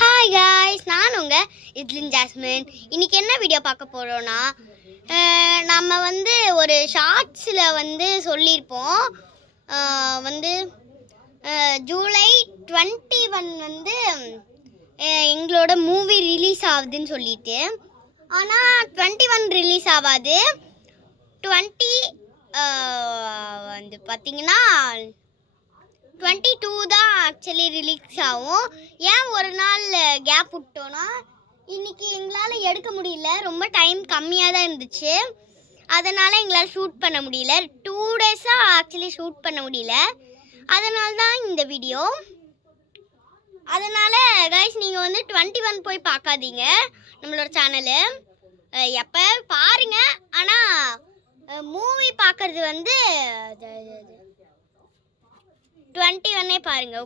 Hi guys, நான் உங்கள் இட்லின் jasmine. இன்றைக்கி என்ன வீடியோ பார்க்க போகிறோன்னா, நம்ம ஒரு ஷார்ட்ஸில் சொல்லியிருப்போம். ஜூலை 21 எங்களோட மூவி ரிலீஸ் ஆகுதுன்னு சொல்லிட்டு. ஆனால் 21 ரிலீஸ் ஆகாது. 20 பார்த்திங்கன்னா 22 தான் ஆக்சுவலி ரிலீஸ் ஆகும். ஏன் ஒரு நாள் கேப் விட்டோன்னா, இன்றைக்கி எங்களால் எடுக்க முடியல. ரொம்ப டைம் கம்மியாக தான் இருந்துச்சு. அதனால் எங்களால் ஷூட் பண்ண முடியல. 2 டேஸாக ஆக்சுவலி ஷூட் பண்ண முடியல. அதனால தான் இந்த வீடியோ. அதனால் கைஸ், நீங்கள் 21 போய் பார்க்காதீங்க நம்மளோட சேனலு. எப்போ பாருங்கள், ஆனால் மூவி பார்க்குறது 21 பாருங்க.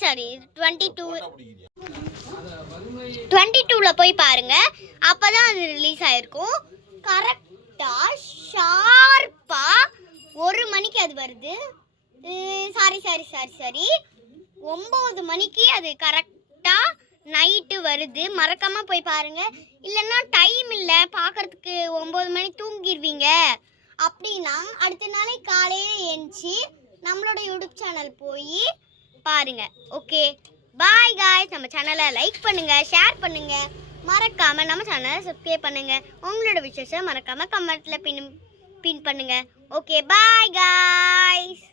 சாரி, 22ல போய் பாருங்க. அப்பதான் அது ரிலீஸ் ஆயிருக்கும். கரெக்டா ஷார்ப்பா 1 மணிக்கு அது வருது. சாரி 9 மணிக்கு அது கரெக்டா நைட்டு வருது. மறக்காம போய் பாருங்க. இல்லைன்னா டைம் இல்லை பார்க்கறதுக்கு, 9 மணி தூங்கிடுவீங்க அப்படின்னா அடுத்த நாளைக்கு காலையில் எழுந்துச்சி நம்மளோட யூடியூப் சேனல் போய் பாருங்க. Okay, bye guys. நம்ம சேனலை லைக் பண்ணுங்க, ஷேர் பண்ணுங்க, மறக்காம நம்ம சேனலை சப்ஸ்கிரைப் பண்ணுங்க. உங்களோட விஷயத்தை மறக்காம கமெண்ட்ல பின் பண்ணுங்க. Okay, bye guys.